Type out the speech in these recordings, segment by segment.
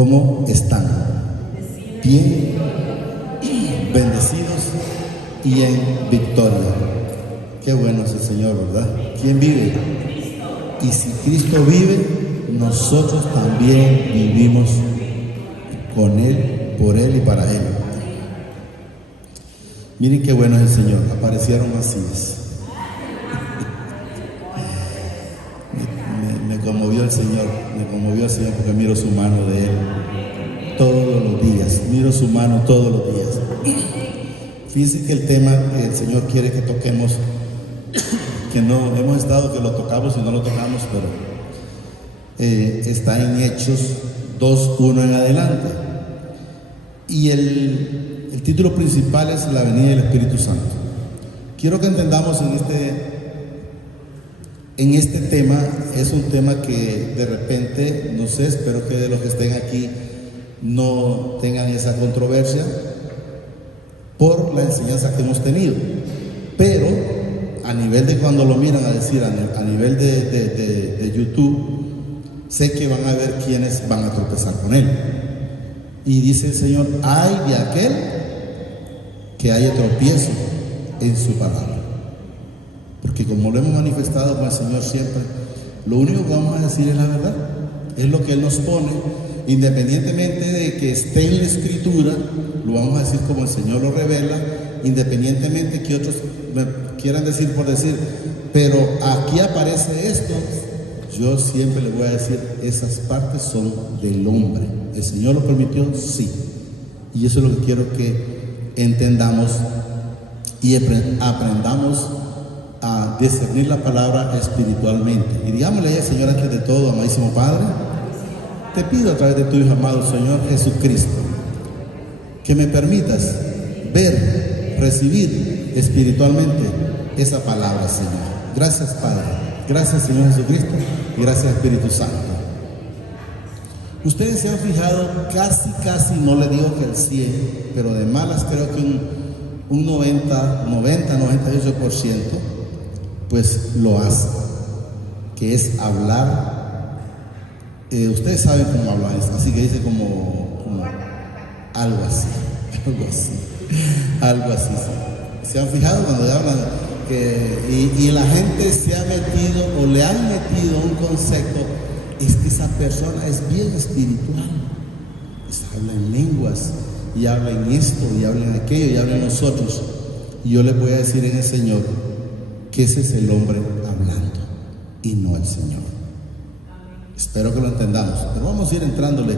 ¿Cómo están? Bien, bendecidos y en victoria. Qué bueno es el Señor, ¿verdad? ¿Quién vive? Y si Cristo vive, nosotros también vivimos con Él, por Él y para Él. Miren qué bueno es el Señor. Aparecieron Macías. Me conmovió el Señor, porque miro su mano de Él todos los días, miro su mano todos los días. Fíjense que el tema que el Señor quiere que toquemos, que no hemos estado que lo tocamos y no lo tocamos, pero está en Hechos 2:1 en adelante. Y el título principal es la venida del Espíritu Santo. Quiero que entendamos en este tema, es un tema que de repente, no sé, espero que de los que estén aquí no tengan esa controversia por la enseñanza que hemos tenido, pero a nivel de cuando lo miran, a decir, a nivel de YouTube, sé que van a ver quiénes van a tropezar con él. Y dice el Señor: ay de aquel que haya tropiezo en su palabra. Porque como lo hemos manifestado con el Señor siempre, lo único que vamos a decir es la verdad, es lo que Él nos pone, independientemente de que esté en la Escritura, lo vamos a decir como el Señor lo revela, independientemente que otros quieran decir por decir, pero aquí aparece esto. Yo siempre le voy a decir, esas partes son del hombre. ¿El Señor lo permitió? Sí. Y eso es lo que quiero que entendamos y aprendamos a discernir la palabra espiritualmente. Y digámosle al Señor, antes de todo, amadísimo Padre, te pido a través de tu Hijo amado, Señor Jesucristo, que me permitas ver, recibir espiritualmente esa palabra, Señor. Gracias, Padre. Gracias, Señor Jesucristo, y gracias, Espíritu Santo. Ustedes se han fijado, casi, no le digo que el 100, pero de malas creo que un 98%, pues lo hace, que es hablar. Ustedes saben cómo hablan, así que dice como algo así. ¿Se han fijado cuando hablan? Y la gente se ha metido o le han metido un concepto, es que esa persona es bien espiritual, pues habla en lenguas y habla en esto y habla en aquello y habla en nosotros. Y yo les voy a decir en el Señor que ese es el hombre hablando y no el Señor. Espero que lo entendamos, pero vamos a ir entrándole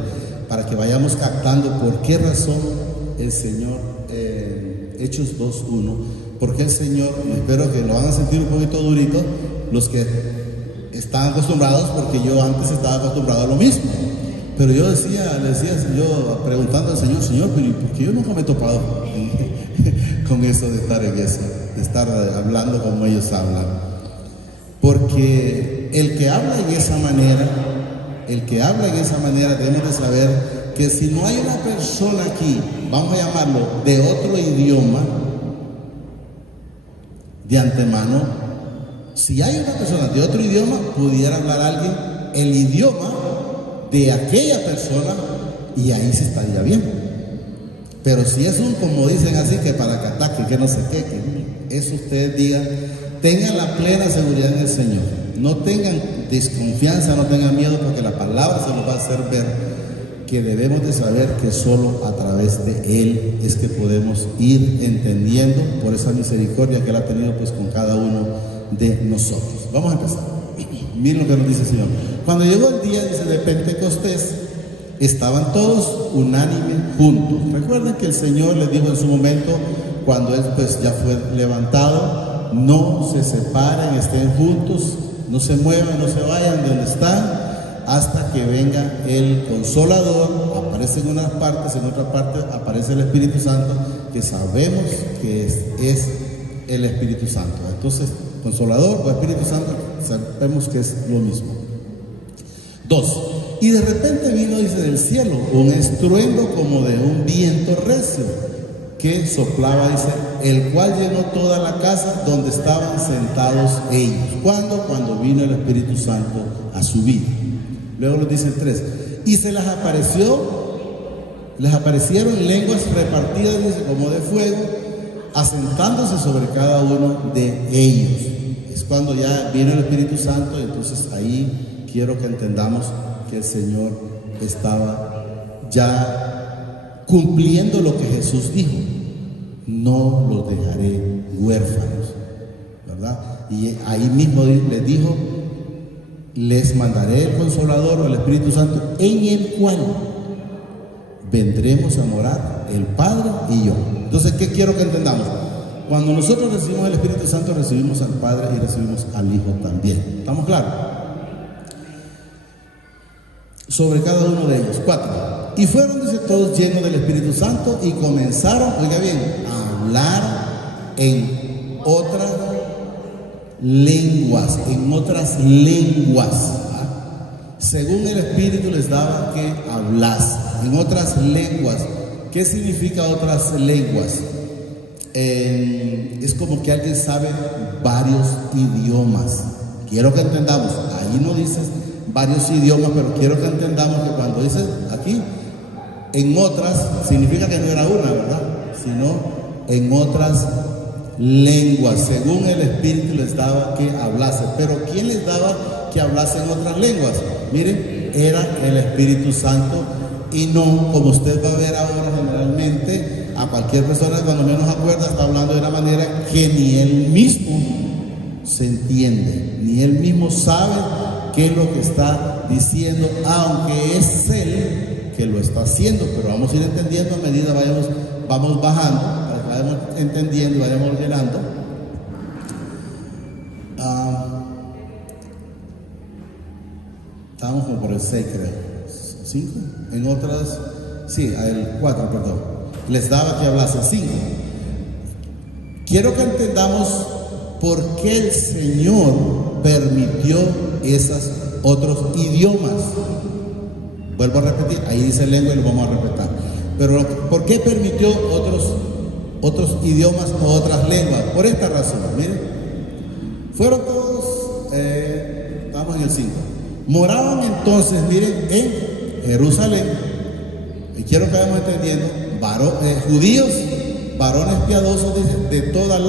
para que vayamos captando por qué razón el Señor, Hechos 2:1, porque el Señor, espero que lo van a sentir un poquito durito los que están acostumbrados, porque yo antes estaba acostumbrado a lo mismo, pero yo le decía yo preguntando al Señor, pero ¿por qué yo nunca me he topado con eso de estar en eso, de estar hablando como ellos hablan? Porque el que habla en esa manera, debemos de saber que si no hay una persona aquí, vamos a llamarlo de otro idioma, de antemano, si hay una persona de otro idioma, pudiera hablar alguien el idioma de aquella persona y ahí se estaría bien. Pero si es como dicen así, que para que ataque, que no sé qué, que eso ustedes digan, tengan la plena seguridad en el Señor. No tengan desconfianza, no tengan miedo, porque la palabra se nos va a hacer ver que debemos de saber que solo a través de Él es que podemos ir entendiendo por esa misericordia que Él ha tenido pues con cada uno de nosotros. Vamos a empezar. Miren lo que nos dice el Señor. Cuando llegó el día, dice, de Pentecostés, estaban todos unánimes juntos. Recuerden que el Señor les dijo en su momento, cuando Él pues ya fue levantado, no se separen, estén juntos, no se muevan, no se vayan de donde están, hasta que venga el Consolador. Aparece en unas partes, en otra parte aparece el Espíritu Santo, que sabemos que es el Espíritu Santo. Entonces, Consolador o Espíritu Santo, sabemos que es lo mismo. 2. Y de repente vino, dice, del cielo un estruendo como de un viento recio que soplaba, dice, el cual llenó toda la casa donde estaban sentados ellos. ¿Cuándo? Cuando vino el Espíritu Santo a su vida. Luego nos dice el 3. y se les aparecieron lenguas repartidas, dice, como de fuego, asentándose sobre cada uno de ellos. Es cuando ya viene el Espíritu Santo, y entonces ahí quiero que entendamos que el Señor estaba ya cumpliendo lo que Jesús dijo: no los dejaré huérfanos, ¿verdad? Y ahí mismo les dijo: les mandaré el Consolador, o el Espíritu Santo, en el cual vendremos a morar el Padre y yo. Entonces, ¿qué quiero que entendamos? Cuando nosotros recibimos el Espíritu Santo, recibimos al Padre y recibimos al Hijo también. ¿Estamos claros? Sobre cada uno de ellos. 4. Y fueron, dice, todos llenos del Espíritu Santo y comenzaron, oiga bien, a hablar en otras lenguas, según el Espíritu les daba que hablasen en otras lenguas. ¿Qué significa otras lenguas? Es como que alguien sabe varios idiomas. Quiero que entendamos, ahí no dices varios idiomas, pero quiero que entendamos que cuando dices aquí en otras, significa que no era una, ¿verdad? Sino en otras lenguas, según el Espíritu les daba que hablase. Pero ¿quién les daba que hablase en otras lenguas? Miren, era el Espíritu Santo, y no como usted va a ver ahora generalmente a cualquier persona, cuando menos acuerda, está hablando de una manera que ni él mismo se entiende, ni él mismo sabe qué es lo que está diciendo, aunque es él que lo está haciendo. Pero vamos a ir entendiendo a medida vamos bajando, para que vayamos entendiendo y vayamos llenando. Estamos como por el 6, creo. 5, en otras, sí, el 4, perdón, les daba que hablase 5. Quiero que entendamos por qué el Señor permitió esos otros idiomas. Vuelvo a repetir, ahí dice lengua y lo vamos a repetir. Pero ¿por qué permitió otros idiomas o otras lenguas? Por esta razón, miren, fueron todos, estamos en el 5. Moraban entonces, miren, en Jerusalén, y quiero que vayamos entendiendo, judíos, varones piadosos, dice, de todas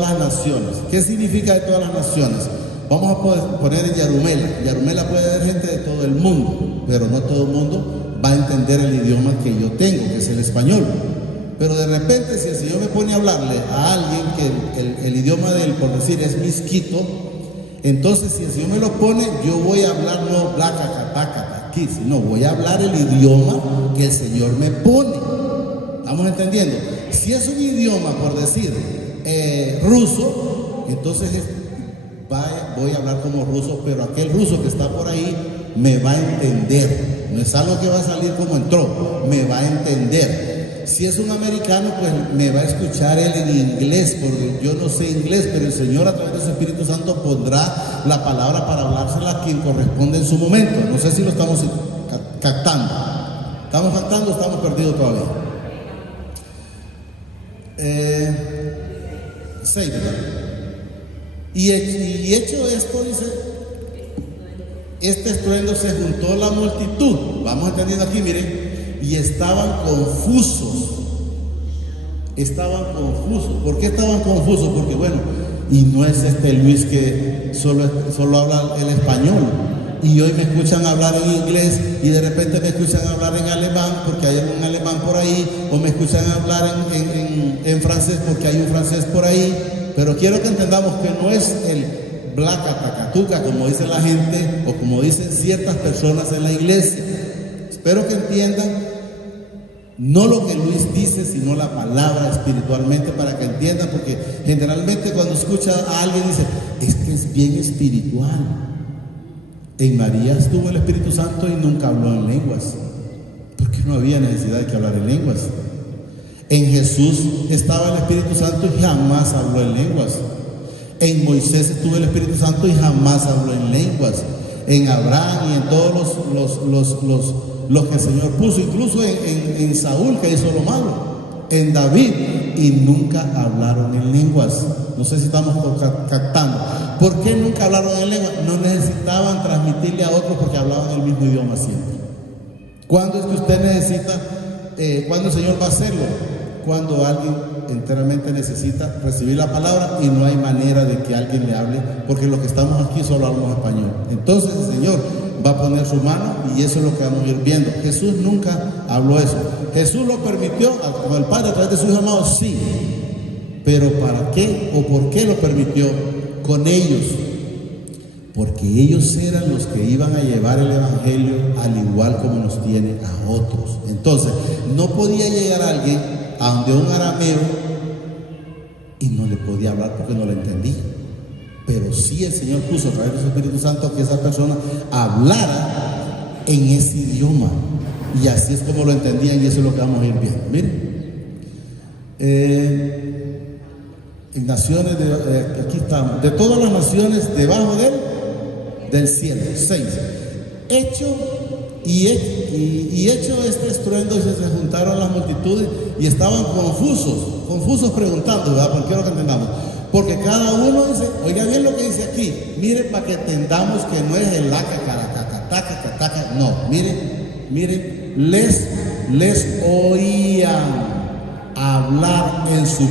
las naciones. ¿Qué significa de todas las naciones? Vamos a poner en Yarumela. Yarumela puede haber gente de todo el mundo, pero no todo el mundo va a entender el idioma que yo tengo, que es el español. Pero de repente, si el Señor me pone a hablarle a alguien que el idioma de él, por decir, es misquito, entonces si el Señor me lo pone, yo voy a hablar no blaca, aquí, sino voy a hablar el idioma que el Señor me pone. ¿Estamos entendiendo? Si es un idioma, por decir, ruso, entonces voy a hablar como ruso, pero aquel ruso que está por ahí me va a entender. No es algo que va a salir como entró, me va a entender. Si es un americano, pues me va a escuchar él en inglés, porque yo no sé inglés, pero el Señor a través de su Espíritu Santo pondrá la palabra para hablársela a quien corresponde en su momento. No sé si lo estamos captando. ¿Estamos captando o estamos perdidos todavía? 6, ¿verdad? Y hecho esto, dice, este estruendo se juntó a la multitud. Vamos entendiendo aquí, miren. Y estaban confusos. ¿Por qué estaban confusos? Porque bueno, y no es Luis que solo habla el español, y hoy me escuchan hablar en inglés, y de repente me escuchan hablar en alemán porque hay un alemán por ahí, o me escuchan hablar en francés porque hay un francés por ahí. Pero quiero que entendamos que no es el blaca tacatuca, como dice la gente, o como dicen ciertas personas en la iglesia. Espero que entiendan no lo que Luis dice, sino la palabra espiritualmente, para que entiendan, porque generalmente cuando escucha a alguien dice, es que es bien espiritual. En María estuvo el Espíritu Santo y nunca habló en lenguas, porque no había necesidad de que hablar en lenguas. En Jesús estaba el Espíritu Santo y jamás habló en lenguas. En Moisés estuvo el Espíritu Santo y jamás habló en lenguas. En Abraham y en todos los que el Señor puso, incluso en Saúl, que hizo lo malo, en David, y nunca hablaron en lenguas. No sé si estamos captando. ¿Por qué nunca hablaron en lenguas? No necesitaban transmitirle a otros porque hablaban el mismo idioma siempre. ¿Cuándo es que usted necesita? ¿Cuándo el Señor va a hacerlo? Cuando alguien enteramente necesita recibir la palabra y no hay manera de que alguien le hable, porque los que estamos aquí solo hablamos español. Entonces el Señor va a poner su mano y eso es lo que vamos a ir viendo. Jesús nunca habló eso. Jesús lo permitió con el Padre a través de su Hijo amado, sí. Pero ¿para qué o por qué lo permitió con ellos? Porque ellos eran los que iban a llevar el Evangelio al igual como nos tiene a otros. Entonces, no podía llegar alguien a donde un arameo y no le podía hablar porque no lo entendía. Pero sí el Señor puso a través de su Espíritu Santo que esa persona hablara en ese idioma. Y así es como lo entendían y eso es lo que vamos a ir viendo. Miren, en naciones, aquí estamos, de todas las naciones debajo del cielo. 6. Hecho este estruendo, se juntaron las multitudes y estaban confusos preguntando, ¿verdad? Porque quiero que entendamos. Porque cada uno dice, oiga bien lo que dice aquí, mire para que entendamos que no es el laca, caracaca, no, miren, les oían hablar en su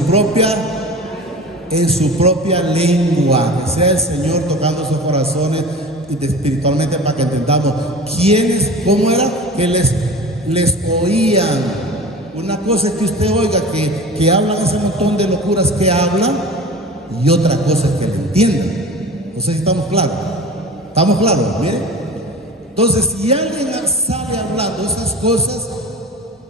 propia lengua, que sea el Señor tocando sus corazones espiritualmente para que entendamos quiénes, cómo era que les oían. Una cosa es que usted oiga que hablan ese montón de locuras que hablan, y otra cosa es que lo entiendan. No sé si estamos claros. ¿Estamos claros? Miren. Entonces, si alguien sale hablando esas cosas,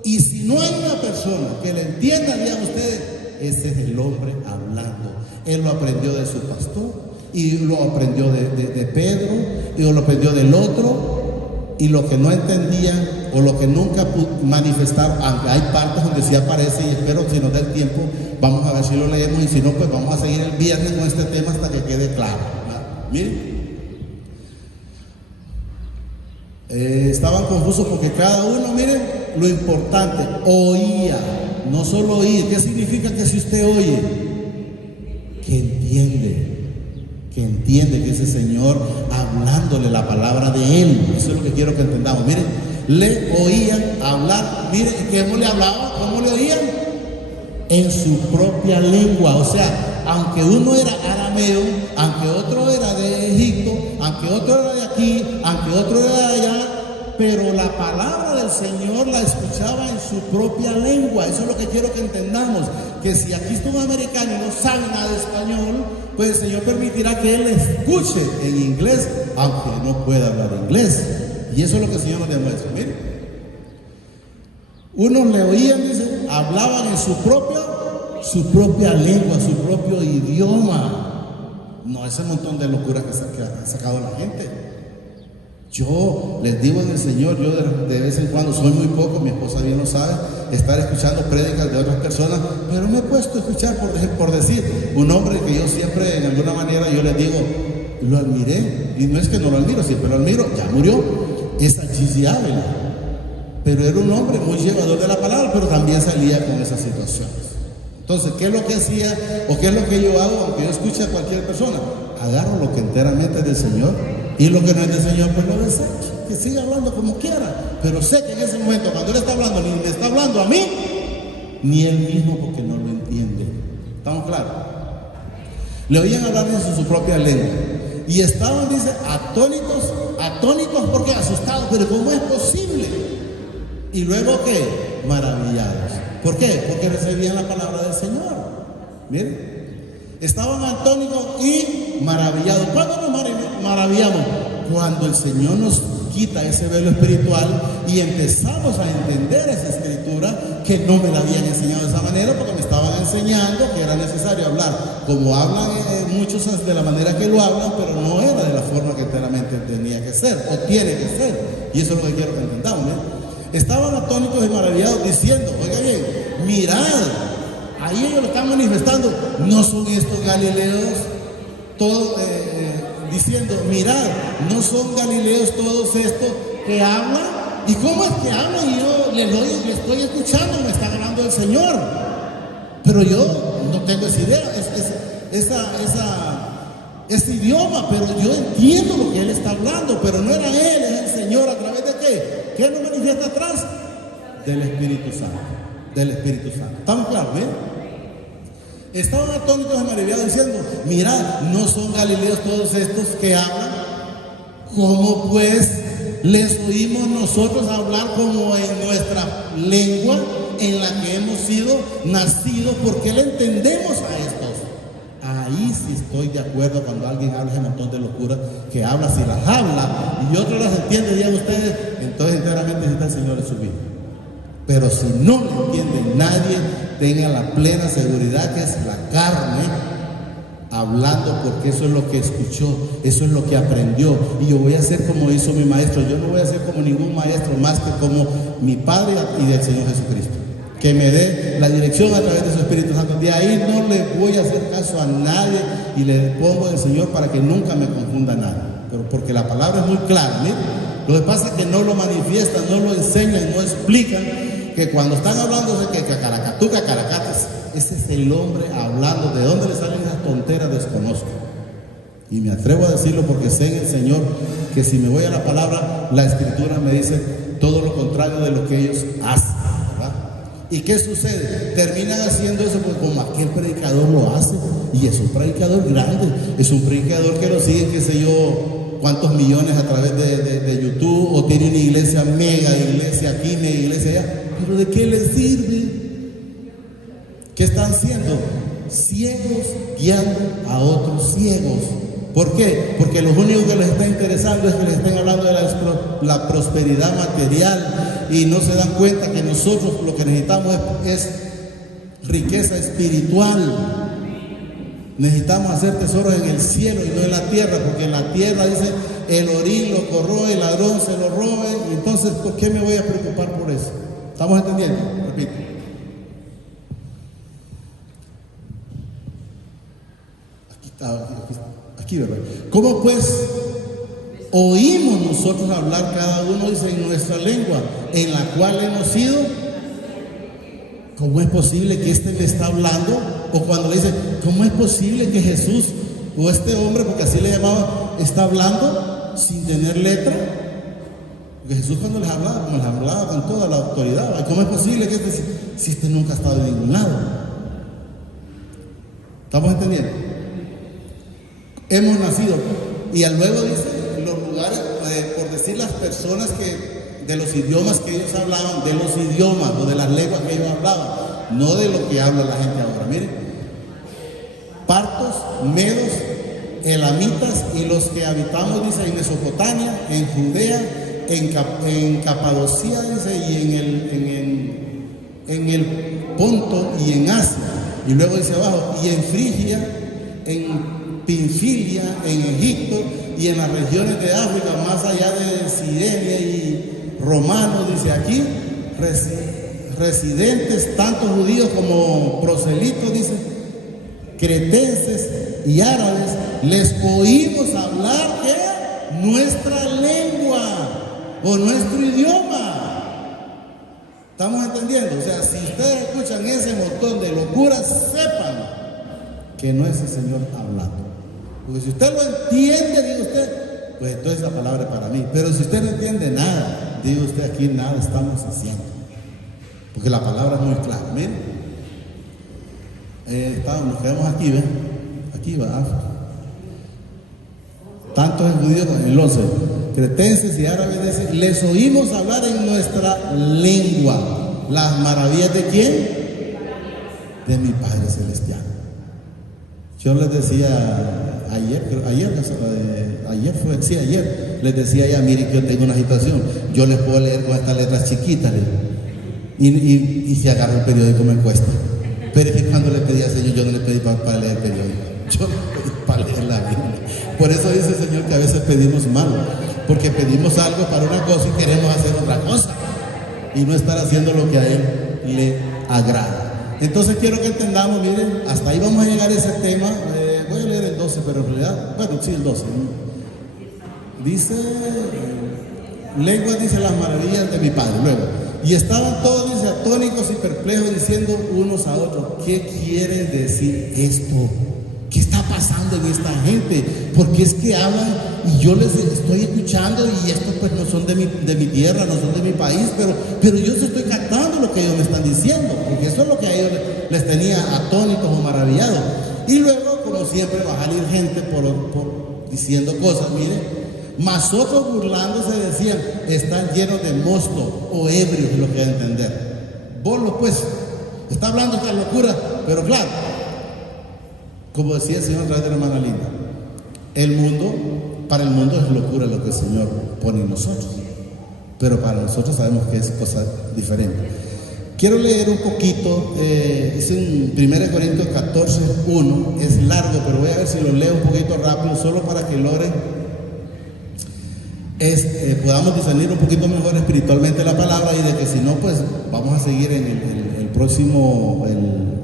y si no hay una persona que le entienda, digan ustedes, ese es el hombre hablando. Él lo aprendió de su pastor, y lo aprendió de Pedro, y lo aprendió del otro, y lo que no entendían o lo que nunca manifestaron, aunque hay partes donde sí aparece, y espero que si nos dé el tiempo vamos a ver si lo leemos, y si no pues vamos a seguir el viernes con este tema hasta que quede claro, ¿verdad? Miren, estaban confusos porque cada uno, miren lo importante, oía, no solo oír. ¿Qué significa que si usted oye? Que entiende que ese Señor hablándole la palabra de Él. Eso es lo que quiero que entendamos. Miren, le oían hablar. Miren, ¿cómo le hablaban? ¿Cómo le oían? En su propia lengua. O sea, aunque uno era arameo, aunque otro era de Egipto, aunque otro era de aquí, aunque otro era de allá, pero la palabra del Señor la escuchaba en su propia lengua. Eso es lo que quiero que entendamos, que si aquí está un americano y no sabe nada de español, pues el Señor permitirá que él escuche en inglés, aunque no pueda hablar inglés. Y eso es lo que el Señor nos demuestra. Miren, unos le oían, dice, hablaban en su propia lengua, su propio idioma. No ese montón de locuras que ha sacado la gente. Yo les digo en el Señor, yo de vez en cuando, soy muy poco, mi esposa bien lo sabe, estar escuchando prédicas de otras personas, pero me he puesto a escuchar por decir, un hombre que yo siempre, en alguna manera, yo les digo, lo admiré, y no es que no lo admiro, siempre lo admiro, ya murió, es Gigi Ávila, pero era un hombre muy llevador de la palabra, pero también salía con esas situaciones. Entonces, ¿qué es lo que hacía, o qué es lo que yo hago, aunque yo escuche a cualquier persona? Agarro lo que enteramente es del Señor, y lo que no es del Señor, pues lo desecho, que siga hablando como quiera, pero sé que en ese momento, cuando Él está hablando, ni me está hablando a mí, ni Él mismo, porque no lo entiende. ¿Estamos claros? Le oían hablar en su propia lengua, y estaban, dice, atónitos porque asustados, pero ¿cómo es posible? Y luego, ¿qué? Maravillados. ¿Por qué? Porque recibían la palabra del Señor. Miren, estaban atónitos y maravillados. ¿Cuándo nos maravillamos? Cuando el Señor nos quita ese velo espiritual y empezamos a entender esa escritura que no me la habían enseñado de esa manera, porque me estaban enseñando que era necesario hablar como hablan muchos de la manera que lo hablan, pero no era de la forma que enteramente tenía que ser o tiene que ser. Y eso es lo que quiero que entendamos, ¿eh? Estaban atónitos y maravillados diciendo, oiga bien, mirad, ahí ellos lo están manifestando, no son estos galileos, todos diciendo, mirad, no son galileos todos estos que hablan. ¿Y cómo es que hablan? Y yo les estoy escuchando, me están hablando hablando el Señor. Pero yo no tengo esa idea, ese idioma, pero yo entiendo lo que Él está hablando, pero no era Él, es el Señor. ¿A través de qué? ¿Qué nos manifiesta atrás? Del Espíritu Santo, del Espíritu Santo. ¿Estamos claros? Estaban atónitos y maravillados diciendo: mirad, ¿no son galileos todos estos que hablan? ¿Cómo pues les oímos nosotros hablar como en nuestra lengua en la que hemos sido nacidos? ¿Por qué le entendemos a estos? Ahí sí estoy de acuerdo cuando alguien habla ese montón de locuras que habla, si las habla y otros las entiende, digan ustedes, entonces enteramente está el Señor en su vida. Pero si no le entiende nadie, tenga la plena seguridad que es la carne hablando, porque eso es lo que escuchó, eso es lo que aprendió. Y yo voy a ser como hizo mi maestro. Yo no voy a ser como ningún maestro más que como mi Padre y del Señor Jesucristo, que me dé la dirección a través de su Espíritu Santo. De ahí no le voy a hacer caso a nadie y le pongo del Señor para que nunca me confunda nadie. Pero porque la palabra es muy clara, ¿sí? Lo que pasa es que no lo manifiestan, no lo enseñan, no explican, que cuando están hablando de que cacaracatú, cacaracatas, ese es el hombre hablando. ¿De dónde le salen esas tonteras? Desconozco. Y me atrevo a decirlo porque sé en el Señor que si me voy a la palabra, la Escritura me dice todo lo contrario de lo que ellos hacen, ¿verdad? ¿Y qué sucede? Terminan haciendo eso porque como aquel predicador lo hace, y es un predicador grande, es un predicador que lo sigue, qué sé yo, cuántos millones a través de YouTube, o tiene una iglesia, mega iglesia aquí, mega iglesia allá. ¿Pero de qué les sirve? ¿Qué están siendo? Ciegos guiando a otros ciegos. ¿Por qué? Porque lo único que les está interesando es que les estén hablando de la prosperidad material, y no se dan cuenta que nosotros lo que necesitamos es riqueza espiritual. Necesitamos hacer tesoros en el cielo y no en la tierra, porque en la tierra dice el orín lo corroe, el ladrón se lo robe. Y entonces, ¿por qué me voy a preocupar por eso? ¿Estamos entendiendo? Repito. Aquí, ¿verdad? ¿Cómo pues oímos nosotros hablar cada uno, dice, en nuestra lengua, en la cual hemos sido? ¿Cómo es posible que este le está hablando? O cuando le dice, ¿cómo es posible que Jesús, o este hombre, porque así le llamaba, está hablando sin tener letra? Porque Jesús cuando les hablaba con toda la autoridad. ¿Cómo es posible que si este nunca ha estado en ningún lado? ¿Estamos entendiendo? Hemos nacido. Y luego dice, los lugares, por decir las personas que, de los idiomas que ellos hablaban, de los idiomas o de las lenguas que ellos hablaban, no de lo que habla la gente ahora. Miren, partos, medos, elamitas y los que habitamos, dice, en Mesopotamia, en Judea, en Capadocia, dice, y en el Ponto y en Asia. Y luego dice abajo, y en Frigia, en Pinfilia, en Egipto y en las regiones de África, más allá de Sirenia y romanos, dice aquí, residentes, tanto judíos como proselitos, dice, cretenses y árabes, les oímos hablar de nuestra lengua o nuestro idioma. ¿Estamos entendiendo? O sea, si ustedes escuchan ese montón de locuras, sepan que no es el Señor hablando. Porque si usted lo entiende, diga usted, pues entonces esa palabra es para mí. Pero si usted no entiende nada, diga usted, aquí nada estamos haciendo. Porque la palabra es muy clara. Miren, nos quedamos aquí, ¿ven? Aquí va. Tantos judíos, en el 11, cretenses y árabes, les oímos hablar en nuestra lengua las maravillas de ¿quién? De mi Padre Celestial. Yo les decía ayer les decía ya, miren que yo tengo una situación, yo les puedo leer con estas letras chiquitas, y si agarro el periódico me cuesta. Pero es que cuando le pedí al Señor, yo no le pedí para leer el periódico, yo le pedí para leer la Biblia. Por eso dice el Señor que a veces pedimos mal, porque pedimos algo para una cosa y queremos hacer otra cosa, y no estar haciendo lo que a Él le agrada. Entonces quiero que entendamos, miren, hasta ahí vamos a llegar a ese tema. Voy a leer el 12, pero en realidad, bueno, sí, el 12. Dice, lenguas, dice, las maravillas de mi Padre. Luego, Y estaban todos, dice, atónicos y perplejos, diciendo unos a otros: ¿qué quiere decir esto? ¿Qué está pasando en esta gente? Porque es que hablan y yo les estoy escuchando, y estos pues no son de mi tierra, no son de mi país, pero yo estoy captando lo que ellos me están diciendo, porque eso es lo que a ellos les tenía atónitos o maravillados. Y luego, como siempre, va a salir gente por diciendo cosas, mire. Mas otros, burlándose, decían: están llenos de mosto o ebrios, es lo que hay que entender. Bolo, pues, está hablando esta locura, pero claro, como decía el Señor a través de la hermana Linda, para el mundo es locura lo que el Señor pone en nosotros, pero para nosotros sabemos que es cosa diferente. Quiero leer un poquito, es en 1 Corintios 14, 1, es largo, pero voy a ver si lo leo un poquito rápido, solo para que logren podamos discernir un poquito mejor espiritualmente la palabra, y de que si no, pues vamos a seguir en el próximo,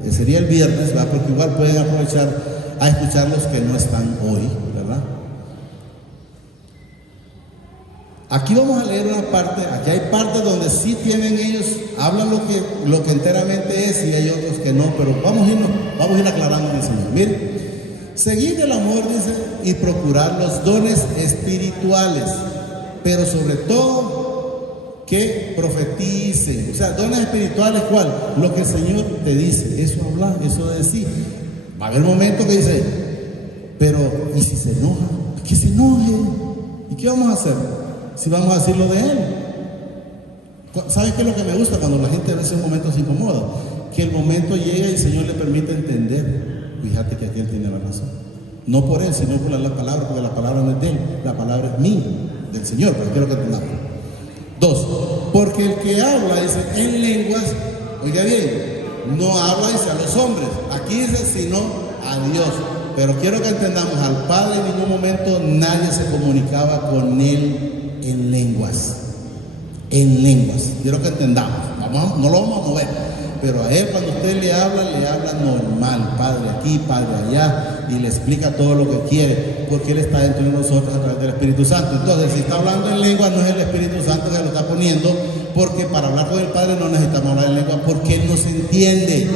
sería el viernes, ¿verdad? Porque igual pueden aprovechar a escuchar los que no están hoy, ¿verdad? Aquí vamos a leer una parte, aquí hay partes donde sí tienen ellos, hablan lo que enteramente es, y hay otros que no, pero vamos a ir aclarando en el Señor. Miren, seguid el amor, dice, y procurar los dones espirituales, pero sobre todo que profeticen. O sea, dones espirituales, ¿cuál? Lo que el Señor te dice, eso habla, eso de decir. Va a haber momentos que dice: pero ¿y si se enoja? Que se enoje. ¿Y qué vamos a hacer si vamos a decir lo de Él? ¿Sabes qué es lo que me gusta cuando la gente a veces en momentos se incomoda? Que el momento llega y el Señor le permite entender: fíjate que aquel tiene la razón. No por él, sino por la palabra, porque la palabra no es de él, la palabra es mía, del Señor, pero quiero que entendamos. 2, porque el que habla, dice, en lenguas, oiga bien, no habla, dice, a los hombres, aquí dice, sino a Dios. Pero quiero que entendamos, al Padre en ningún momento nadie se comunicaba con él en lenguas. En lenguas, quiero que entendamos, no lo vamos a mover, pero a él cuando usted le habla normal, Padre aquí, Padre allá, y le explica todo lo que quiere, porque él está dentro de nosotros a través del Espíritu Santo. Entonces, si está hablando en lengua, no es el Espíritu Santo que lo está poniendo, porque para hablar con el Padre no necesitamos hablar en lengua, porque él nos entiende.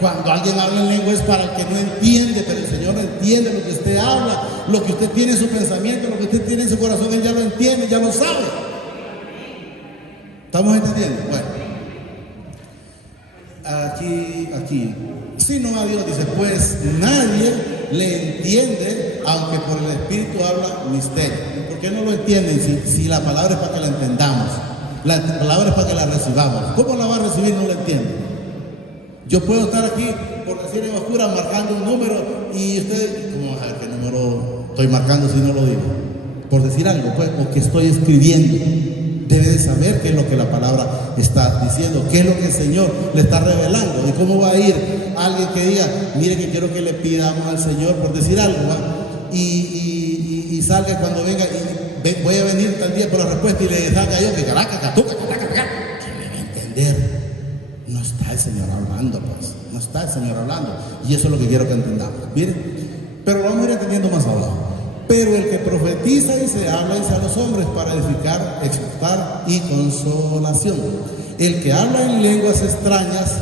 Cuando alguien habla en lengua es para el que no entiende, pero el Señor entiende lo que usted habla, lo que usted tiene en su pensamiento, lo que usted tiene en su corazón, él ya lo entiende, ya lo sabe. ¿Estamos entendiendo? Bueno, aquí, sino a Dios, dice, pues nadie le entiende, aunque por el Espíritu habla misterio. ¿Por qué no lo entienden si la palabra es para que la entendamos? La palabra es para que la recibamos. ¿Cómo la va a recibir? No la entiende. Yo puedo estar aquí, por decir en oscura, marcando un número, y usted, ¿cómo va a saber qué número estoy marcando si no lo digo? Por decir algo, pues, o que estoy escribiendo. Debe de saber qué es lo que la palabra está diciendo, qué es lo que el Señor le está revelando. ¿Y cómo va a ir alguien que diga, mire que quiero que le pidamos al Señor, por decir algo, ¿va? Y salga cuando venga, y voy a venir tal día por la respuesta, y le salga yo que caraca, catuca, ¿quién me va a entender? No está el Señor hablando, pues, no está el Señor hablando, y eso es lo que quiero que entendamos. Miren, pero lo vamos a ir entendiendo más abajo. Pero el que profetiza, dice, habla, dice, a los hombres para edificar, exhortar y consolación. El que habla en lenguas extrañas,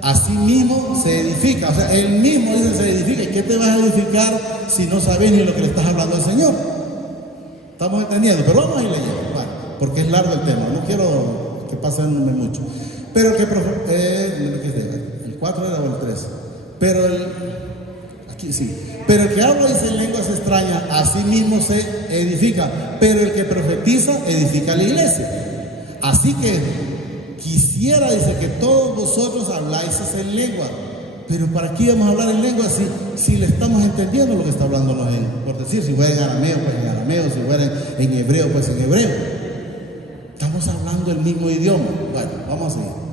a sí mismo se edifica. O sea, él mismo, dice, se edifica. ¿Y qué te vas a edificar si no sabes ni lo que le estás hablando al Señor? ¿Estamos entendiendo? Pero vamos a ir leyendo, vale, porque es largo el tema. No quiero que pasen mucho. Pero el que el 4 era o el 3. Pero el que habla, dice, en lenguas extrañas, a sí mismo se edifica. Pero el que profetiza, edifica la iglesia. Así que quisiera, dice, que todos vosotros habláis en lengua. Pero ¿para qué vamos a hablar en lengua si le estamos entendiendo lo que está hablando la gente? Por decir, si fuera en arameo, pues en arameo, si fuera en hebreo, pues en hebreo. Estamos hablando el mismo idioma. Bueno, vamos a seguir.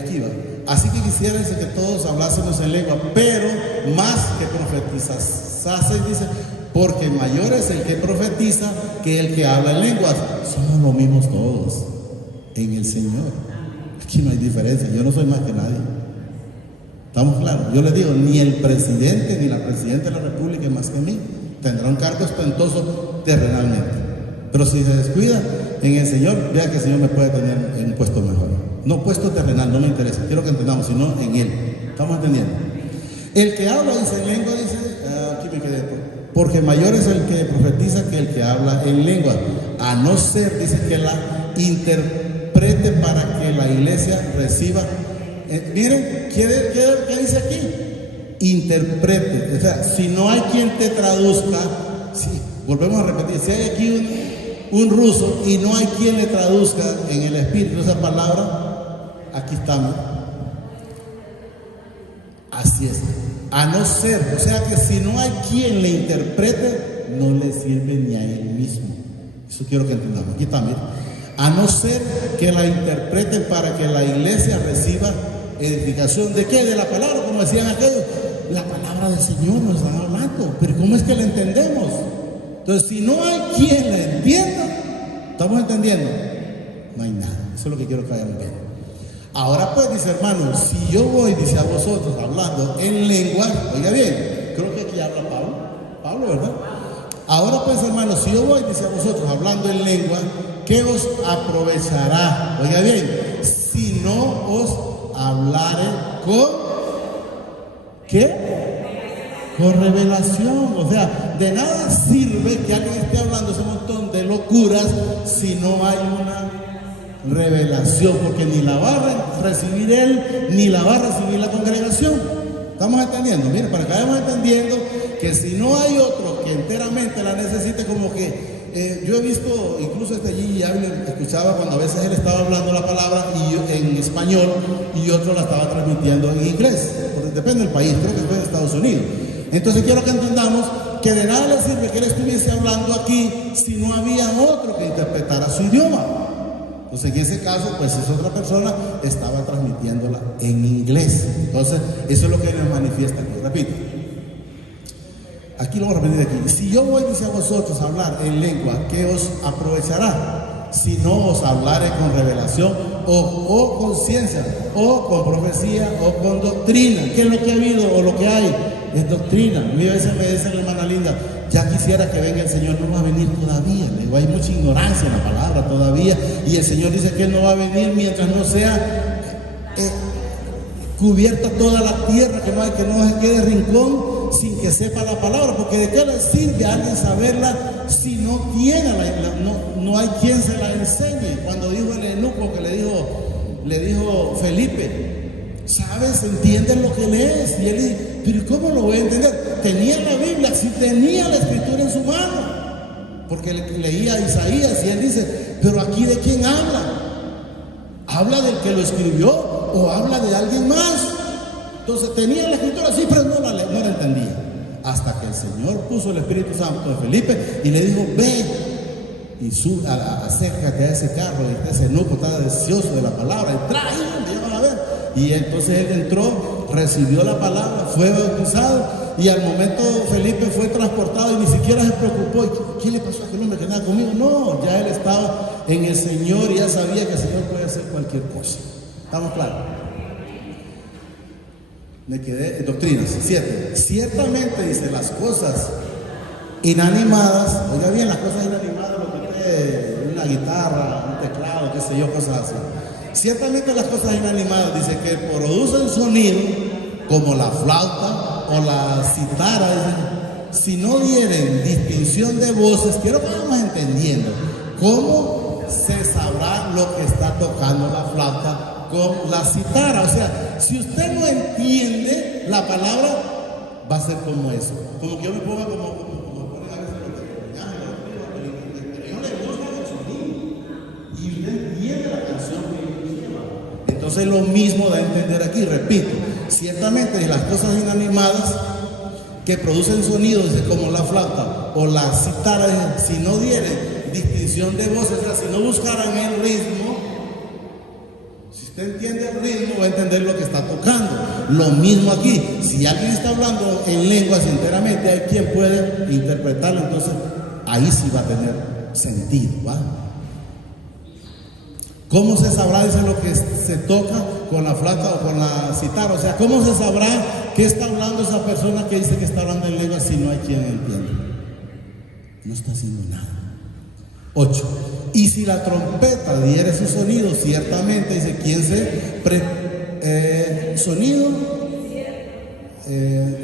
Aquí va. Así que quisiera, dice, que todos hablásemos en lengua, pero más que profetizasen, dice, porque mayor es el que profetiza que el que habla en lenguas. Somos los mismos todos en el Señor. Aquí no hay diferencia, yo no soy más que nadie. ¿Estamos claros? Yo les digo, ni el presidente ni la presidenta de la República es más que mí. Tendrá un cargo ostentoso terrenalmente, pero si se descuida, en el Señor, vea que el Señor me puede tener en un puesto mejor. No puesto terrenal, no me interesa, quiero que entendamos, sino en Él. ¿Estamos entendiendo? El que habla, dice en lengua, dice, aquí me quedé, porque mayor es el que profetiza que el que habla en lengua, a no ser, dice, que la interprete para que la iglesia reciba. Miren, ¿qué dice aquí? Interprete. O sea, si no hay quien te traduzca, sí, volvemos a repetir, si hay aquí un ruso y no hay quien le traduzca en el espíritu esa palabra, aquí estamos. Así es. A no ser, o sea que si no hay quien le interprete, no le sirve ni a él mismo. Eso quiero que entendamos. Aquí está, mira. A no ser que la interpreten para que la iglesia reciba edificación. ¿De qué? De la palabra, como decían aquellos. La palabra del Señor nos están hablando, pero ¿cómo es que la entendemos? Entonces, si no hay quien la entienda, ¿estamos entendiendo? No hay nada. Eso es lo que quiero que vayan viendo. Ahora pues, dice hermano, si yo voy, dice a vosotros, hablando en lengua, oiga bien, creo que aquí habla Pablo, ¿verdad? Ahora pues, hermano, si yo voy, dice a vosotros, hablando en lengua, ¿qué os aprovechará? Oiga bien, si no os hablare con, ¿qué? Con revelación. O sea, de nada sirve que alguien esté hablando ese montón de locuras si no hay una revelación, porque ni la va a recibir él, ni la va a recibir la congregación. ¿Estamos entendiendo? Mire, para que vayamos entendiendo que si no hay otro que enteramente la necesite, como que yo he visto, incluso allí escuchaba cuando a veces él estaba hablando la palabra y en español y otro la estaba transmitiendo en inglés, porque depende del país, creo que fue en Estados Unidos. Entonces quiero que entendamos que de nada le sirve que él estuviese hablando aquí si no había otro que interpretara su idioma. Entonces en ese caso, pues esa otra persona estaba transmitiéndola en inglés. Entonces eso es lo que nos manifiesta aquí. Repito, aquí lo voy a repetir aquí. Si yo voy, dice a vosotros, a hablar en lengua, ¿qué os aprovechará? Si no os hablare con revelación o con ciencia, o con profecía, o con doctrina. ¿Qué es lo que ha habido o lo que hay? Es doctrina. Mira, a veces me dice la hermana linda, ya quisiera que venga el Señor. No va a venir todavía. Le digo, hay mucha ignorancia en la palabra todavía, y el Señor dice que Él no va a venir mientras no sea cubierta toda la tierra, que no se quede rincón sin que sepa la palabra, porque de qué le sirve a alguien saberla si no tiene no hay quien se la enseñe. Cuando dijo el eunuco que le dijo Felipe, ¿sabes? ¿Entiendes lo que lees? Y él dice, pero ¿cómo lo voy a entender? Tenía la Biblia, sí tenía la escritura en su mano, porque leía a Isaías y él dice, pero aquí ¿de quién habla? ¿Habla del que lo escribió o habla de alguien más? Entonces tenía la escritura, sí, pero no la entendía. Hasta que el Señor puso el Espíritu Santo en Felipe y le dijo, ve y acércate a ese carro, y ese eunuco está deseoso de la palabra, y trae, a ver. Y entonces él entró, recibió la palabra, fue bautizado, y al momento Felipe fue transportado y ni siquiera se preocupó. ¿Qué le pasó a aquel hombre que andaba conmigo? No, ya él estaba en el Señor y ya sabía que el Señor puede hacer cualquier cosa. ¿Estamos claros? Me quedé en doctrinas. 7. Ciertamente, dice, las cosas inanimadas, oiga bien, las cosas inanimadas, lo que usted, una guitarra, un teclado, qué sé yo, cosas así. Ciertamente las cosas inanimadas, dice, que producen sonido, como la flauta o la cítara, dice, si no dieren distinción de voces. Quiero que vamos entendiendo cómo se sabrá lo que está tocando la flauta con la cítara. O sea, si usted no entiende la palabra, va a ser como eso. Como que yo me ponga como ponen a veces los que yo le gusta el sonido y usted entiende la canción que yo lleva. Entonces lo mismo da a entender aquí, repito, ciertamente las cosas inanimadas que producen sonido, dice, como la flauta o la cítara, si no dieren distinción de voces, o sea, si no buscaran el ritmo, si usted entiende el ritmo, va a entender lo que está tocando. Lo mismo aquí, si alguien está hablando en lenguas enteramente, hay quien puede interpretarlo, entonces ahí sí va a tener sentido, ¿va? ¿Cómo se sabrá, dice, lo que se toca con la flauta o con la cítara? O sea, ¿cómo se sabrá qué está hablando esa persona que dice que está hablando en lenguas si no hay quien entienda? No está haciendo nada. 8. Y si la trompeta diere su sonido, ciertamente, dice, ¿quién sonido?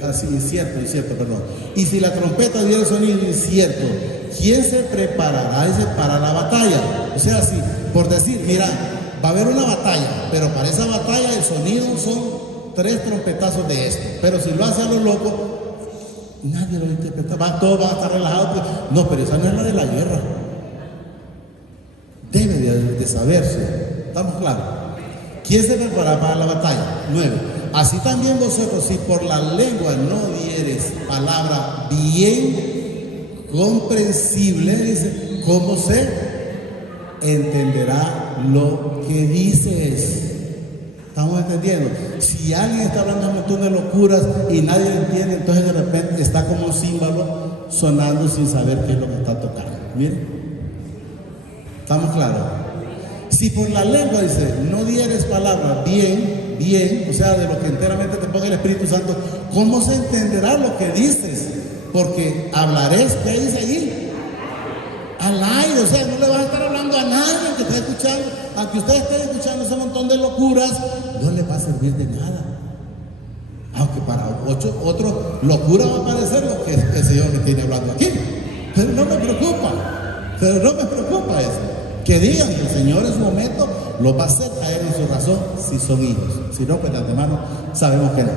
Así, incierto, perdón. Y si la trompeta diere sonido incierto, ¿quién se preparará? Dice, para la batalla. O sea, si, por decir, mira, va a haber una batalla, pero para esa batalla el sonido son 3 trompetazos de esto. Pero si lo hace a lo loco, nadie lo interpreta, todos van a estar relajados. No, pero esa no es la de la guerra. Debe de saberse. ¿Estamos claros? ¿Quién se prepara para la batalla? 9. Así también vosotros, si por la lengua no dieres palabra bien comprensible, dice, ¿cómo se entenderá lo que dices? ¿Estamos entendiendo? Si alguien está hablando un montón de locuras y nadie lo entiende, entonces de repente está como un címbalo sonando sin saber qué es lo que está tocando. Miren, ¿estamos claros? Si por la lengua, dice, no dieres palabra bien, o sea, de lo que enteramente te ponga el Espíritu Santo, ¿cómo se entenderá lo que dices? Porque hablaréis, ¿qué dice allí? Al aire, o sea, no le vas a estar hablando a nadie que esté escuchando. Aunque usted esté escuchando ese montón de locuras, no le va a servir de nada. Aunque para otros locura va a parecer lo que el Señor me tiene hablando aquí. Pero no me preocupa eso. Que digan que el Señor en su momento lo va a hacer a él en su razón, si son hijos. Si no, pues de antemano sabemos que no.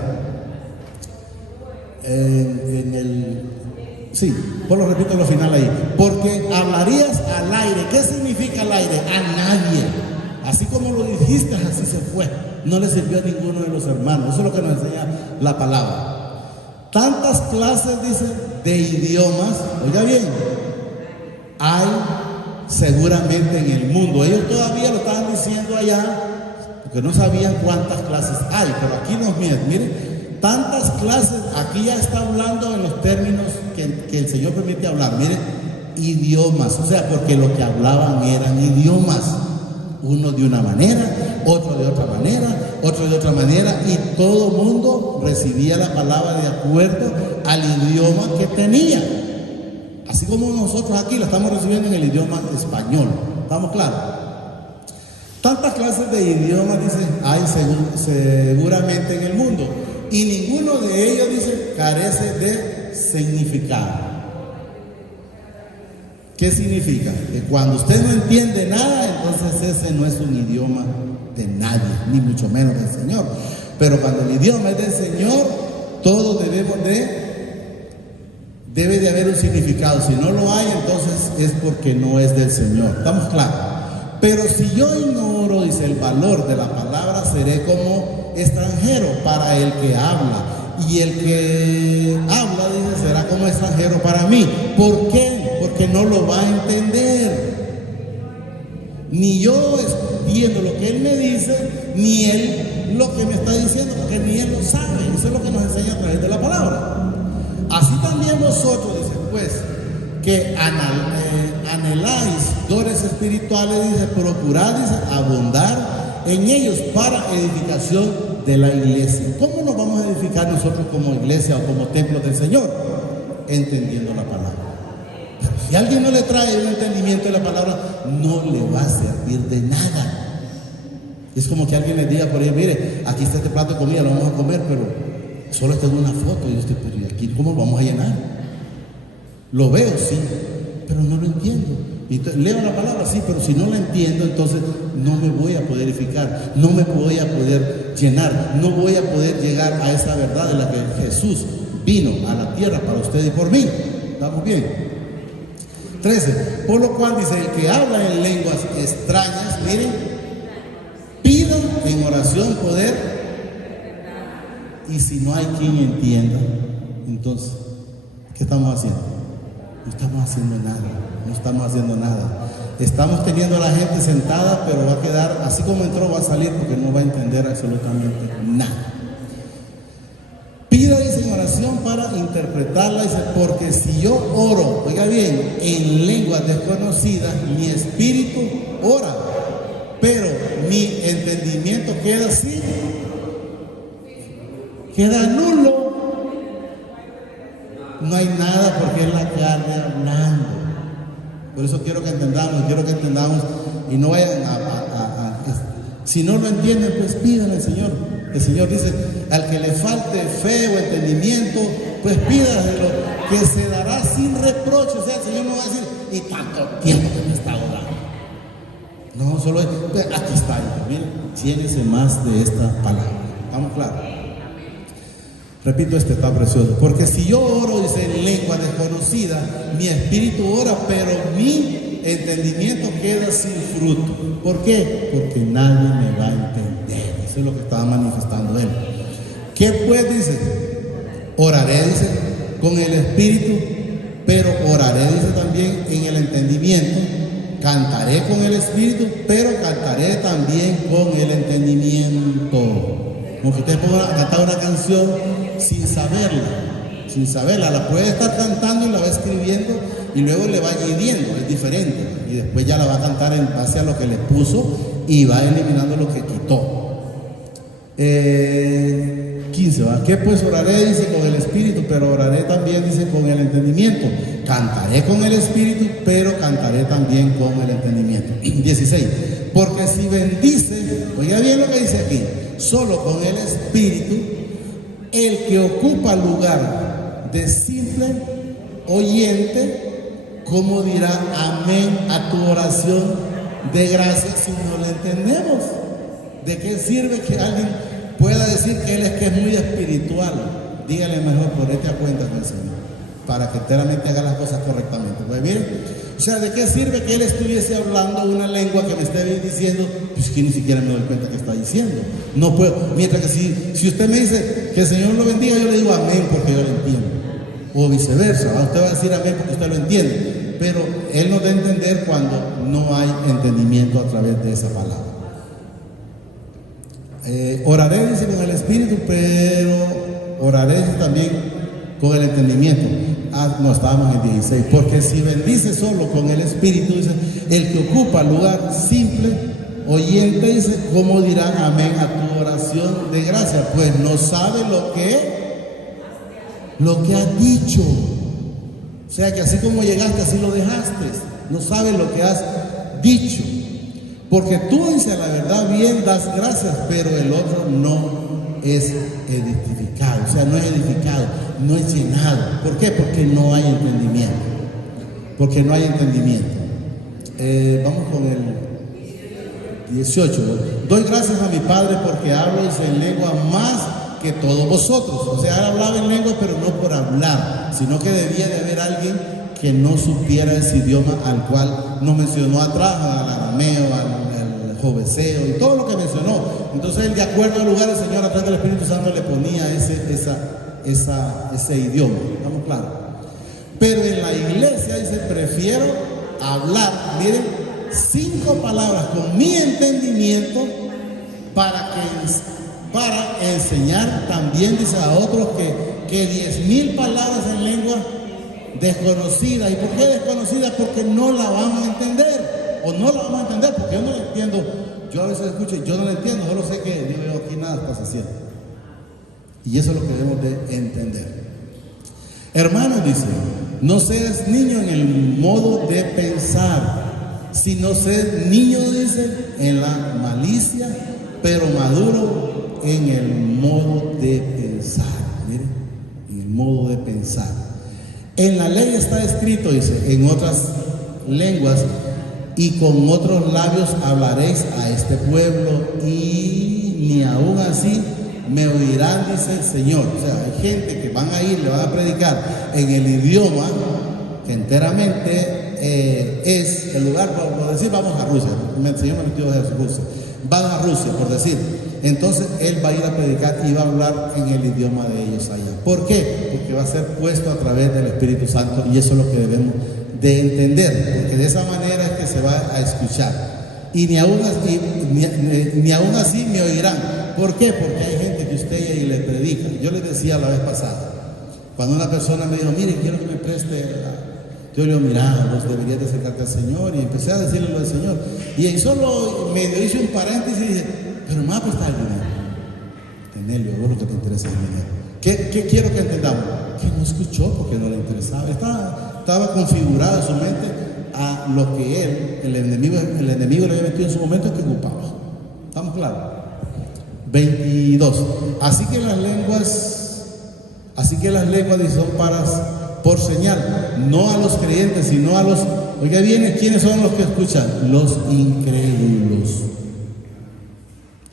Sí, pues lo repito lo final ahí. Porque hablarías al aire. ¿Qué significa al aire? A nadie. Así como lo dijiste, así se fue. No le sirvió a ninguno de los hermanos. Eso es lo que nos enseña la palabra. Tantas clases, dice, de idiomas. Oiga bien, hay seguramente en el mundo. Ellos todavía lo estaban diciendo allá, porque no sabían cuántas clases hay. Pero aquí nos miren. Tantas clases, aquí ya está hablando en los términos que el Señor permite hablar. Miren, idiomas, o sea, porque lo que hablaban eran idiomas. Uno de una manera, otro de otra manera, otro de otra manera, y todo mundo recibía la palabra de acuerdo al idioma que tenía. Así como nosotros aquí la estamos recibiendo en el idioma español. ¿Estamos claros? Tantas clases de idiomas, dice, hay seguramente en el mundo. Y ninguno de ellos, dice, carece de significado. ¿Qué significa? Que cuando usted no entiende nada, entonces ese no es un idioma de nadie, ni mucho menos del Señor. Pero cuando el idioma es del Señor, todos debe de haber un significado. Si no lo hay, entonces es porque no es del Señor. ¿Estamos claros? Pero si yo ignoro, dice, el valor de la palabra, seré como extranjero para el que habla, y el que habla, dice, será como extranjero para mí. ¿Por qué? Porque no lo va a entender. Ni yo entiendo lo que él me dice, ni él lo que me está diciendo, porque ni él lo sabe. Eso es lo que nos enseña a través de la palabra. Así también vosotros, dice, pues, que anheláis dones espirituales, dice, procurad, dice, abundar en ellos para edificación de la iglesia. ¿Cómo nos vamos a edificar nosotros como iglesia o como templo del Señor? Entendiendo la palabra. Pero si alguien no le trae un entendimiento de la palabra, no le va a servir de nada. Es como que alguien le diga por ahí, mire, aquí está este plato de comida, lo vamos a comer, pero solo está en una foto. Y yo estoy, pero aquí, ¿cómo lo vamos a llenar? Lo veo, sí, pero no lo entiendo. Entonces, leo la palabra, sí, pero si no la entiendo, entonces no me voy a poder edificar, no me voy a poder llenar, no voy a poder llegar a esa verdad de la que Jesús vino a la tierra para usted y por mí. ¿Estamos bien? 13. Por lo cual dice, el que habla en lenguas extrañas, miren, pida en oración poder, y si no hay quien entienda, entonces, ¿qué estamos haciendo? No estamos haciendo nada. Estamos teniendo a la gente sentada, pero va a quedar, así como entró, va a salir porque no va a entender absolutamente nada. Pida, dice, en oración para interpretarla, dice, porque si yo oro, oiga bien, en lenguas desconocidas, mi espíritu ora, pero mi entendimiento queda así, queda nulo. No hay nada porque es la carne hablando. Por eso quiero que entendamos y no vayan si no lo entienden, pues pídanle al Señor. El Señor dice, al que le falte fe o entendimiento, pues pídaselo, que se dará sin reproche. O sea, el Señor no va a decir, y tanto tiempo que me está orando. No, solo es, pues, aquí está, miren, llénese más de esta palabra. ¿Estamos claros? Repito, este está precioso. Porque si yo oro, dice, en lengua desconocida, mi espíritu ora, pero mi entendimiento queda sin fruto. ¿Por qué? Porque nadie me va a entender. Eso es lo que estaba manifestando él. ¿Qué pues dice? Oraré, dice, con el espíritu, pero oraré, dice también, en el entendimiento. Cantaré con el espíritu, pero cantaré también con el entendimiento. Como que usted pueda cantar una canción sin saberla, la puede estar cantando y la va escribiendo y luego le va añadiendo, es diferente, y después ya la va a cantar en base a lo que le puso y va eliminando lo que quitó. 15, ¿va? ¿Qué pues oraré? Dice, con el espíritu, pero oraré también, dice, con el entendimiento. Cantaré con el espíritu, pero cantaré también con el entendimiento. 16, porque si bendice, oiga bien lo que dice aquí, solo con el espíritu, el que ocupa lugar de simple oyente, ¿cómo dirá amén a tu oración de gracia si no la entendemos? ¿De qué sirve que alguien pueda decir que él es muy espiritual? Dígale mejor, ponete a cuenta con el Señor, para que enteramente haga las cosas correctamente. Pues miren, o sea, ¿de qué sirve que él estuviese hablando una lengua que me esté diciendo, pues que ni siquiera me doy cuenta que está diciendo? No puedo, mientras que si usted me dice que el Señor lo bendiga, yo le digo amén porque yo lo entiendo, o viceversa, ¿va? Usted va a decir amén porque usted lo entiende, pero él nos da a entender cuando no hay entendimiento a través de esa palabra. Oraré, dice, con el espíritu, pero oraré también con el entendimiento. No, estábamos en 16. Porque si bendice solo con el espíritu, dice, el que ocupa lugar simple oyente, dice, ¿cómo dirán amén a tu oración de gracia? Pues no sabe lo que has dicho. O sea que así como llegaste, así lo dejaste. No sabe lo que has dicho. Porque tú, dice, la verdad bien das gracias, pero el otro no es edificado. O sea, no es edificado, no es llenado. ¿Por qué? Porque no hay entendimiento. Porque no hay entendimiento. Vamos con el 18. Doy gracias a mi Padre porque hablo en lengua más que todos vosotros. O sea, él hablaba en lengua, pero no por hablar, sino que debía de haber alguien que no supiera ese idioma al cual nos mencionó atrás, al arameo, al joveseo y todo lo que mencionó. Entonces él, de acuerdo al lugar, el Señor a través del Espíritu Santo le ponía ese idioma. ¿Estamos claros? Pero en la iglesia dice, prefiero hablar, miren, 5 palabras con mi entendimiento para enseñar también, dice, a otros que 10,000 palabras en lengua desconocida. ¿Y por qué desconocida? Porque no la vamos a entender, o no la vamos a entender porque yo no la entiendo. Yo a veces escucho y yo no la entiendo, solo sé que digo yo, aquí nada está haciendo. Y eso es lo que debemos de entender. Hermanos, dice, no seas niño en el modo de pensar, sino ser niño, dice, en la malicia, pero maduro en el modo de pensar. Miren, en el modo de pensar. En la ley está escrito, dice, en otras lenguas y con otros labios hablaréis a este pueblo y ni aún así me oirán, dice el Señor. O sea, hay gente que van a ir, le van a predicar en el idioma que enteramente es el lugar, por decir, vamos a Rusia. El Señor me metió a Rusia. Van a Rusia, por decir. Entonces él va a ir a predicar y va a hablar en el idioma de ellos allá. ¿Por qué? Porque va a ser puesto a través del Espíritu Santo, y eso es lo que debemos de entender, porque de esa manera es que se va a escuchar. Y ni aún así me oirán. ¿Por qué? Porque hay gente que usted y le predica. Yo les decía la vez pasada, cuando una persona me dijo, mire, quiero que me preste, yo le digo, mira, vos deberías de acercarte al Señor, y empecé a decirle lo del Señor, y solo medio hice un paréntesis y dije, pero más pues está el dinero. Tenelio, vos lo que te interesa es el dinero. ¿Qué quiero que entendamos? Que no escuchó porque no le interesaba. Estaba configurada su mente a lo que el enemigo le había metido en su momento que ocupaba. ¿Estamos claros? 22. Así que las lenguas son por señal, no a los creyentes, sino a los, oiga bien, ¿quiénes son los que escuchan? Los incrédulos.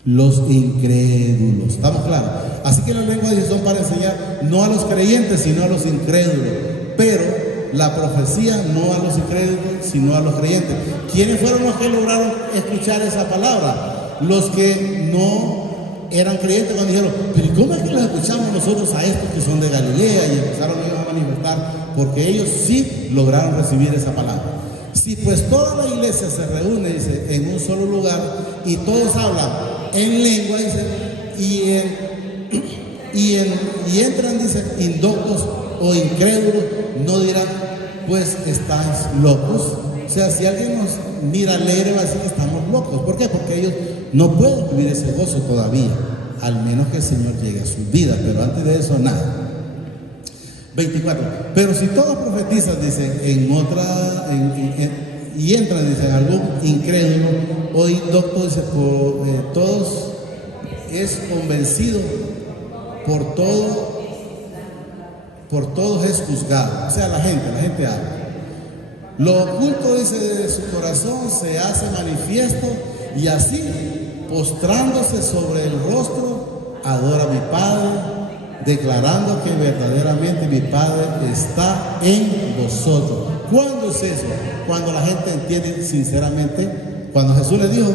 Los incrédulos. ¿Estamos claros? Así que las lenguas son para enseñar no a los creyentes, sino a los incrédulos. Pero la profecía no a los incrédulos, sino a los creyentes. ¿Quiénes fueron los que lograron escuchar esa palabra? Los que no eran creyentes, cuando dijeron, pero ¿cómo es que los escuchamos nosotros a estos que son de Galilea? Y empezaron a manifestar, porque ellos sí lograron recibir esa palabra. Si pues toda la iglesia se reúne, dice, en un solo lugar, y todos hablan en lengua, dice, y entran, dice, indoctos o incrédulos, no dirán, pues estáis locos. O sea, si alguien nos mira alegre, va a decir que estamos locos. ¿Por qué? Porque ellos no pueden vivir ese gozo todavía, al menos que el Señor llegue a su vida, pero antes de eso, nada. 24. Pero si todos profetizan, dice, y entran, dice, algún incrédulo o indocto, dice, todos es convencido, por todos es juzgado. O sea, la gente habla. Lo oculto, dice, de su corazón se hace manifiesto, y así, postrándose sobre el rostro, adora a mi Padre, declarando que verdaderamente mi Padre está en vosotros. ¿Cuándo es eso? Cuando la gente entiende sinceramente, cuando Jesús le dijo,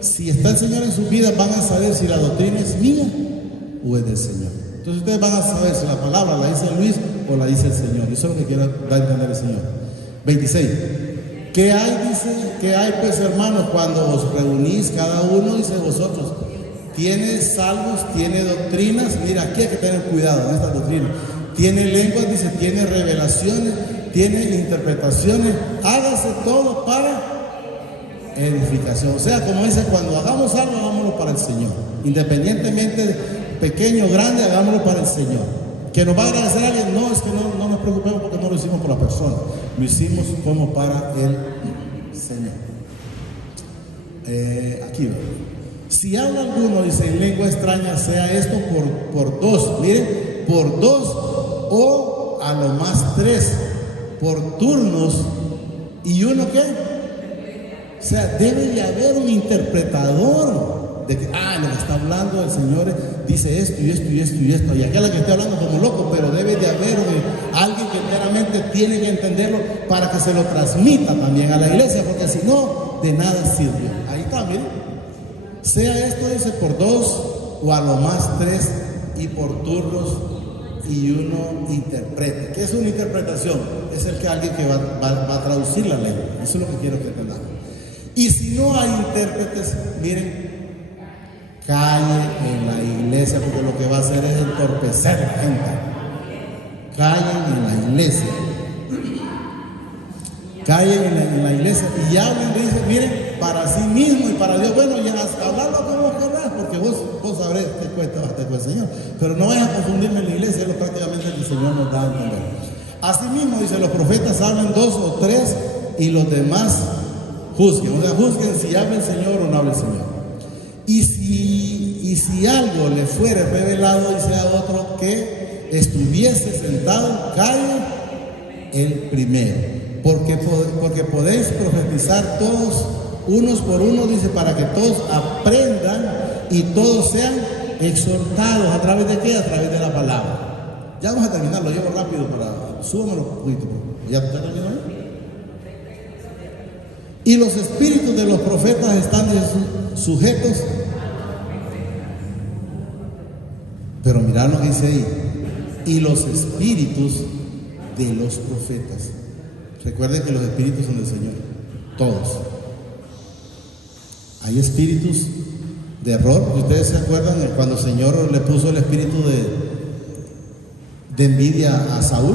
si está el Señor en su vida, van a saber si la doctrina es mía o es del Señor. Entonces ustedes van a saber si la palabra la dice Luis o la dice el Señor. Eso es lo que quiere dar a entender el Señor. 26. ¿Qué hay? Dice, ¿qué hay pues, hermanos, cuando os reunís cada uno, dice, vosotros? ¿Tiene salmos? ¿Tiene doctrinas? Mira, aquí hay que tener cuidado en estas doctrinas. ¿Tiene lenguas? Dice, ¿tiene revelaciones? ¿Tiene interpretaciones? Hágase todo para edificación. O sea, como dice, cuando hagamos algo, hagámoslo para el Señor. Independientemente de pequeño o grande, hagámoslo para el Señor. ¿Que nos va a agradecer a alguien? No, es que no nos preocupemos, porque no lo hicimos por la persona, lo hicimos como para el Señor. Aquí va. Si habla alguno, dice, en lengua extraña, sea esto por dos, miren, por dos o a lo más tres, por turnos, y uno ¿qué? O sea, debe de haber un interpretador de que, lo que está hablando el Señor dice esto y esto y esto y esto, y aquel que está hablando como loco, pero debe de haber alguien que claramente tiene que entenderlo para que se lo transmita también a la iglesia, porque si no, de nada sirve. Ahí está, miren. Sea esto, dice, por dos o a lo más tres, y por turnos, y uno interprete. ¿Qué es una interpretación? Es el que alguien que va a traducir la lengua. Eso es lo que quiero que entendamos. Y si no hay intérpretes, miren, calle en la iglesia, porque lo que va a hacer es entorpecer a la gente. Callen en la iglesia. Callen en la iglesia y hablen, dice, miren, para sí mismo y para Dios. Bueno, ya hablarlo como vos querrás, porque vos sabrés qué cuesta el Señor. Pero no vayas a confundirme en la iglesia, es lo prácticamente que el Señor nos da a entender. Asimismo, dice, los profetas hablan dos o tres y los demás juzguen. O sea, juzguen si habla el Señor o no habla el Señor. Y si algo le fuere revelado, dice a otro que estuviese sentado, calle el primero. Porque podéis profetizar todos, unos por uno, dice, para que todos aprendan y todos sean exhortados. ¿A través de qué? A través de la palabra. Ya vamos a terminar, lo llevo rápido súbamelo un poquito. ¿Ya terminó ahí? Y los espíritus de los profetas están sujetos. Pero mirad lo que dice ahí. Y los espíritus de los profetas. Recuerden que los espíritus son del Señor. Todos. Hay espíritus de error. ¿Ustedes se acuerdan cuando el Señor le puso el espíritu de envidia a Saúl?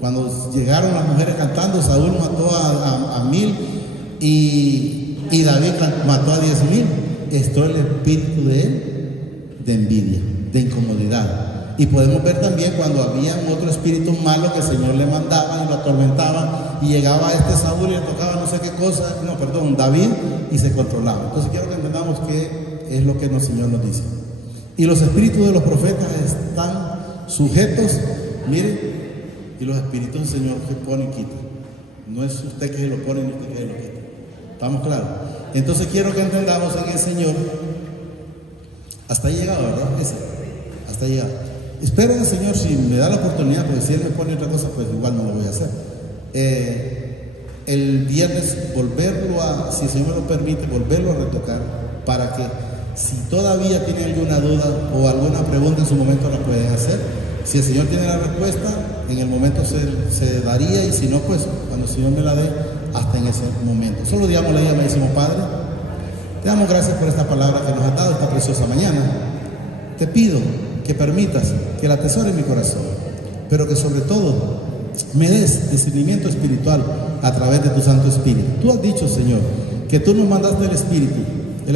Cuando llegaron las mujeres cantando, Saúl mató a 1000 y David mató a 10,000. Esto es el espíritu de él, de envidia, de incomodidad. Y podemos ver también cuando había otro espíritu malo que el Señor le mandaba y lo atormentaba, y llegaba a este Saúl y le tocaba no sé qué cosa, David, y se controlaba. Entonces quiero que entendamos qué es lo que el Señor nos dice. Y los espíritus de los profetas están sujetos, mire, y los espíritus del Señor que pone y quita. No es usted que se lo pone ni usted que se lo quita. ¿Estamos claros? Entonces quiero que entendamos en el Señor. Hasta ahí llegado, ¿verdad? Hasta ahí llegado. Espero en el Señor, si me da la oportunidad, porque si Él me pone otra cosa, pues igual no lo voy a hacer. El viernes si el Señor me lo permite, volverlo a retocar, para que si todavía tienen alguna duda o alguna pregunta en su momento la pueden hacer. Si el Señor tiene la respuesta, en el momento se daría, y si no, pues cuando el Señor me la dé, hasta en ese momento. Solo digamos la amadísimo Padre, te damos gracias por esta palabra que nos has dado esta preciosa mañana. Te pido que permitas que la atesore en mi corazón, pero que sobre todo me des discernimiento espiritual a través de tu Santo Espíritu. Tú has dicho, Señor, que tú nos mandaste el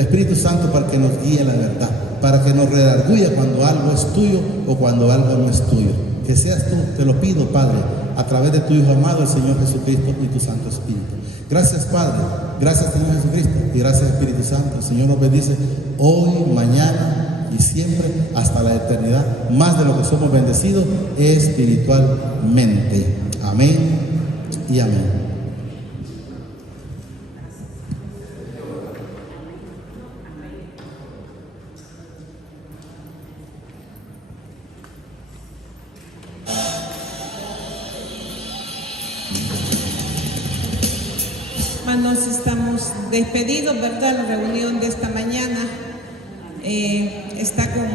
Espíritu Santo, para que nos guíe en la verdad, para que nos redarguya cuando algo es tuyo o cuando algo no es tuyo. Que seas tú, te lo pido, Padre, a través de tu Hijo amado, el Señor Jesucristo, y tu Santo Espíritu. Gracias, Padre, gracias, Señor Jesucristo, y gracias, Espíritu Santo. El Señor nos bendice hoy, mañana y siempre, hasta la eternidad, más de lo que somos bendecidos espiritualmente. Amén y amén. Hermanos, estamos despedidos, ¿verdad? La reunión de esta mañana está con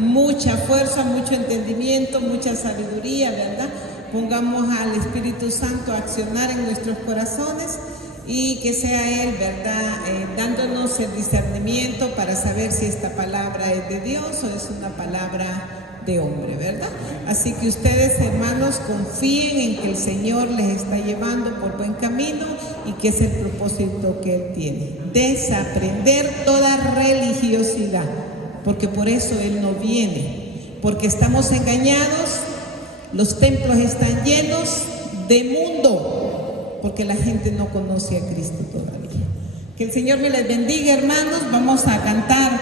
mucha fuerza, mucho entendimiento, mucha sabiduría, ¿verdad? Pongamos al Espíritu Santo a accionar en nuestros corazones, y que sea Él, ¿verdad? Dándonos el discernimiento para saber si esta palabra es de Dios o es una palabra de hombre, ¿verdad? Así que ustedes, hermanos, confíen en que el Señor les está llevando por buen camino, y que es el propósito que Él tiene: desaprender toda religiosidad, porque por eso Él no viene, porque estamos engañados, los templos están llenos de mundo, porque la gente no conoce a Cristo todavía. Que el Señor me les bendiga, hermanos. Vamos a cantar